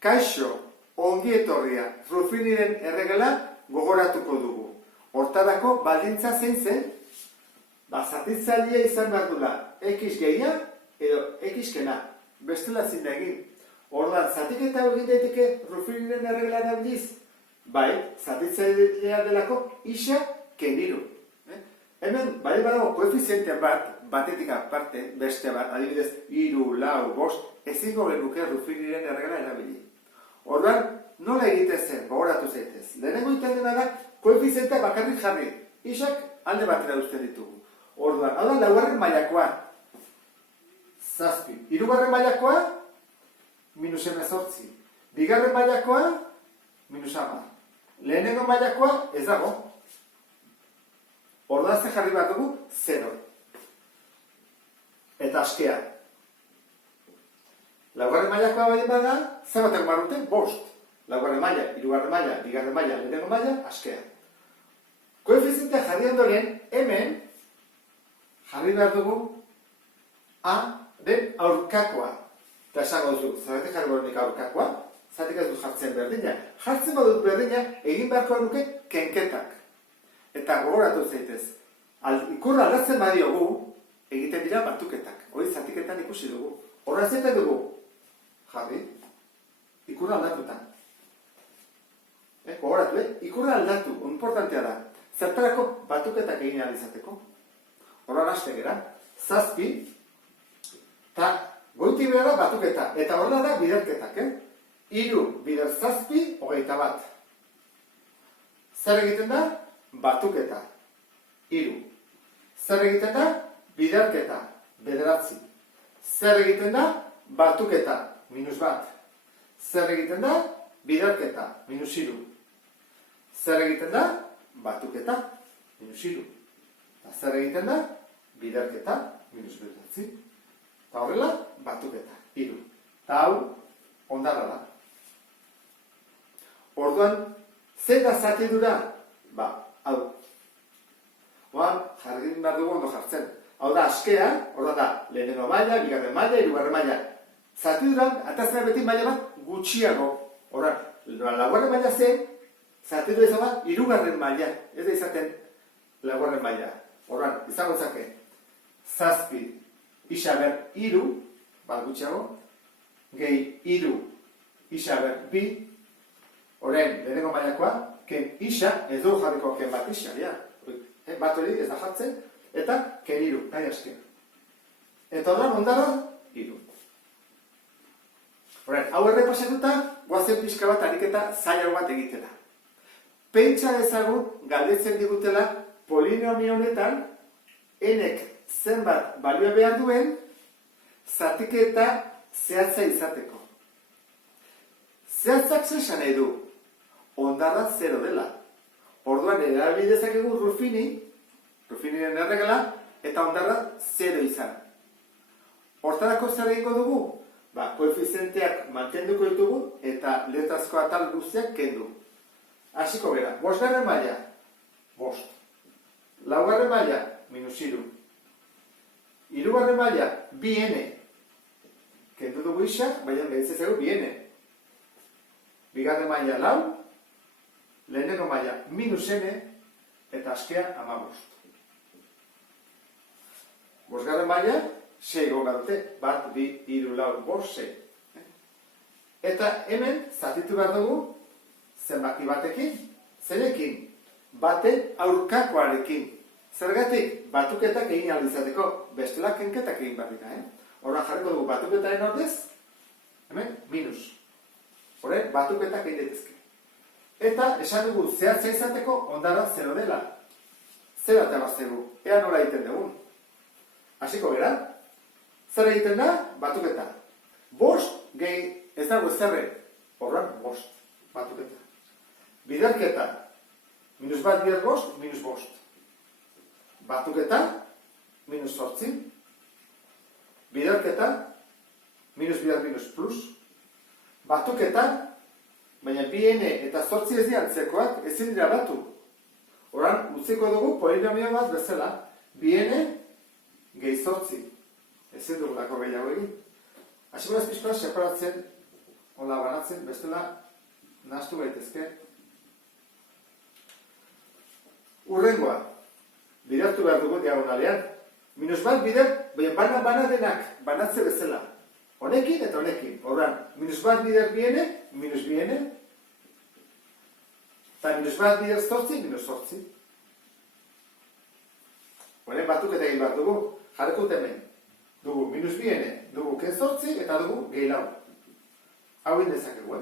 Kaixo, ongi etorria, Ruffiniren erregela gogoratuko dugu. Hortarako baldintza zein zen? Zatitzailea izan behar dula, X gehia edo X kena. Bestela zin da egin. Ordan, zatiketa egin daiteke Ruffiniren erregela aldiz? Bai, zatitzailea delako isa keniru. Hemen, bai badago koefiziente batetik aparte, beste bat, adibidez, 3, 4, 5, ezingo genuke Ruffiniren erregela erabili. Ordan, nola egiten zen, gogoratu zaitez. Lehenengo egiten dena da, koefizientea bakarrik jarri. Isak alde batera uzten ditugu. Orduan, hau da, laugarren mailakoa. 7. Hirugarren mailakoa, -18. Bigarren mailakoa, -10. Lehenengo mailakoa, ez dago. Orduan ze jarri bat dugu, 0. Eta askea. Laugarren mailakoa baldin bada, zer batek barrute? 5. Laugarren maila, hirugarren maila, bigarren maila, lehenengo maila, askea. Koefizientea jarri ondoren, hemen jarri behar dugu A-den aurkakoa. Eta esango duzu, zergatik jarri behar nik aurkakoa? Zatik ez dut jartzen berdina. Jartzen badut berdina, egin beharko nuke kenketak. Eta gogoratu zaitez. Ikurra aldatzen badiogu, egiten dira batuketak. Hori zatiketan ikusi dugu. Horra zaiten dugu. Jarri. Ikurra aldatuta. Gogoratu, ikurra aldatu. Importantea da. Zertarako batuketak egin alizateko. Horra haste gera. 7. Eta goiti behar da batuketa. Eta horra da biderketak. 3 bider 7, 21. Zer egiten da? Batuketa. 3. Zer egiten da? Biderketa. 9. Zer egiten da? Batuketa. -1. Zer egiten da? Biderketa. -3. Zer egiten da? Batuketa. -3. Eta zer egiten da? Biderketa. -9. Eta horrela, batuketa. 3. Eta hau, ondarra da. Orduan, zer da zatidura? Hau. Oan, jarri behar dugu ondo jartzen. Hau da, askea, orduan da, lehenengo maila, bigarren maila, hirugarren maila. Zatiduran, atazena beti maila bat gutxiago. Orduan, laugarren maila zen, zatidura izan bat, hirugarren maila. Ez da izaten, laugarren maila. Orduan, izango zake, 7 isaber 3, bat gutxiago, gehi 3 isaber 2, orain, lehenengo mailakoa, ken isa, ez du jarriko ken bat isa, bat hori ez da jartzen, eta ken 3, nahi askea. Eta horren ondarra, 3. Horren, hau errepasatuta, guazen pixka bat ariketa zailago bat egitela. Pentsa dezagun, galdetzen digutela, polinomio honetan, enek zenbat balio behar duen, zatiketa zehatza izateko. Zehatzak zesan nahi du? Ondarra 0 dela. Orduan erabili dezakegu Ruffiniren erregela, eta ondarra 0 izan. Hortarako zer egingo dugu? Koefizienteak mantenduko ditugu, eta letrazko atal guztiak kendu. Hasiko gara, 5. maila, 5. 4. maila, -3. 3. maila, 2n. Kendu dugu isa, baina behitzen zego 2n. 2. maila, 4. Lehenengo maila, -n. Eta askea, 15. 5. maila, 6 goga dute. 1, 2, 3, 4, 5, 6. Eta hemen, zatitu behar dugu, zenbaki batekin, zerekin, baten aurkakoarekin. Zergatik, batuketak egin alizateko, bestela kenketak egin behar dira. Horren jarriko dugu batuketaren ordez, hemen, minus. Horren, batuketak egin daitezke. Eta, esan dugu, zehatza izateko, ondarra 0 dela. 0 eta baztegu, ea nola egiten dugun. Hasiko gara, zer egiten da, batuketa. 5 gehi, ez dago ezerre, horren, 5, batuketa. Biderketa, -1 bider 5, -5. Batuketa, -8. Biderketa, -bider -plus. Batuketa, baina 2n eta 8 ez dira antzekoak, ezin dira batu. Horan, utziko dugu polinomio bat bezala, 2n gehi 8. Ezin dugulako gehiago egin. Hasiko ez pixkoa separatzen hola banatzen, bestela nahastu gaitezke. Urrengoa, bidertu behar dugu diagonalean. -1 bider, bana denak banatze bezala. Honekin eta honekin. Horran, -1 bider biene, minus biene. Eta -1 bider zortzi, minus zortzi. Honen batuk eta egin behar dugu. Jarrikut hemen. Dugu minus biene, dugu ken zortzi eta dugu gehi lau. Hau indezakegu,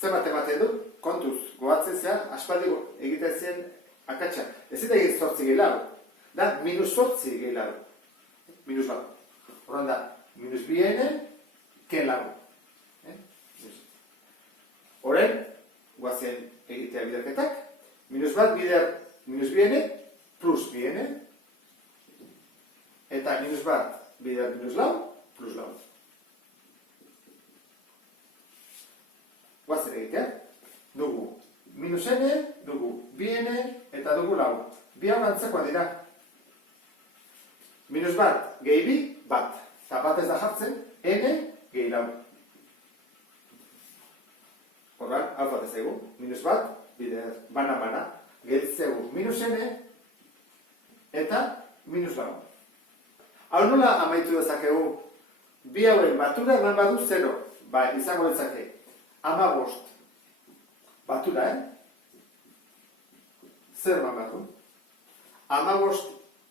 Zer ematen dut, kontuz, goatzen zean, aspaldi egiten zen akatsa. Ez eta egin zortzi gehi lau. Da, minus zortzi gehi lau. Minus lau. Horren da, minus biene, ken lau. Horren, guazen egitea biderketak. -1 bider, minus biene, plus biene. Eta -1 bider minus lau, plus lau. Guazen egitea. Dugu minus n, dugu biene, eta dugu lau. Bi hau antzekoa dira. -1 gehi bi, bat. Eta bat ez da jartzen, n gehi lau. Horran, hau bat ez egu. -1 bider bana, gehitzegu minus n, eta minus lau. Hau nola amaitu dezakegu? Bi hauren batura eman badu 0. Ba, izango dezake. 15. Batura, Zer eman badu? 15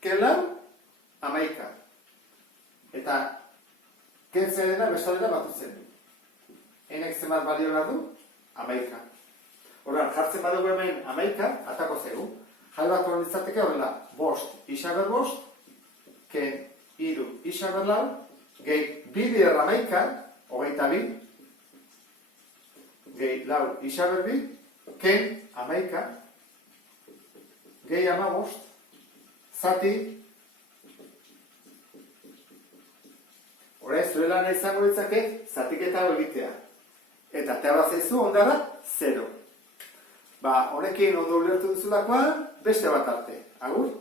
ken lau, 11. Eta kentzen dena bestalera batu zen. Enek zenbat balio behar du? 11. Horran, jartzen badugu hemen 11, atako zegu. Jai bat horren izateke horrela, 5 isaber 5, ken 3 isaber lau, gehi 2 bider 11, 22, gehi lau isaber 2, ken 11, gehi 15, zati, horrein zure lana izango ditzake, zatiketa egitea. Eta teaba zaizu ondara, 0. Ba, honekin ondo ulertu duzulakoa, beste bat arte. Agur?